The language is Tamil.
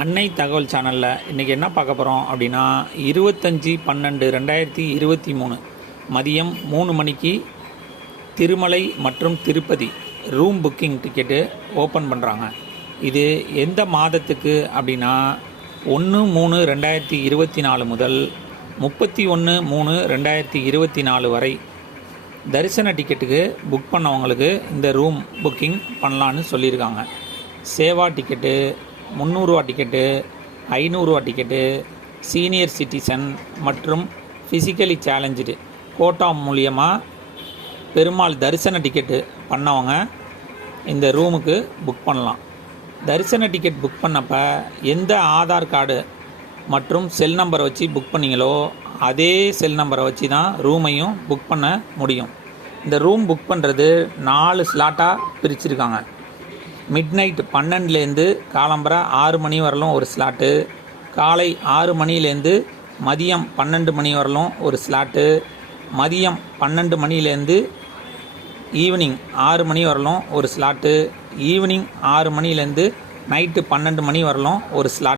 அன்னை தகவல் சேனலில் இன்றைக்கி என்ன பார்க்க போகிறோம் அப்படின்னா 25/12/2023 மதியம் 3 மணிக்கு திருமலை மற்றும் Tirupati room booking ticket open பண்ணுறாங்க. இது எந்த மாதத்துக்கு அப்படின்னா 1/3/2024 முதல் 31/3/2024 வரை தரிசன டிக்கெட்டுக்கு புக் பண்ணவங்களுக்கு இந்த ரூம் புக்கிங் பண்ணலான்னு சொல்லியிருக்காங்க. சேவா டிக்கெட்டு, 300 ரூபா டிக்கெட்டு, 500 ரூபா டிக்கெட்டு, சீனியர் சிட்டிசன் மற்றும் ஃபிசிக்கலி சேலஞ்சு கோட்டா மூலியமாக பெருமாள் தரிசன டிக்கெட்டு பண்ணவங்க இந்த ரூமுக்கு புக் பண்ணலாம். தரிசன டிக்கெட் புக் பண்ணப்போ எந்த ஆதார் கார்டு மற்றும் செல் நம்பரை வச்சு புக் பண்ணிங்களோ அதே செல் நம்பரை வச்சு தான் ரூமையும் புக் பண்ண முடியும். இந்த ரூம் புக் பண்ணுறது 4 ஸ்லாட்டாக பிரிச்சுருக்காங்க. மிட்நைட் 12லேருந்து காலம்பரை 6 மணி வரலும் ஒரு ஸ்லாட்டு, காலை 6 மணிலேருந்து மதியம் 12 மணி வரலும் ஒரு ஸ்லாட்டு, மதியம் 12 மணிலேருந்து ஈவினிங் 6 மணி வரலும் ஒரு ஸ்லாட்டு, ஈவினிங் 6 மணிலேருந்து நைட்டு 12 மணி வரலும் ஒரு ஸ்லாட்.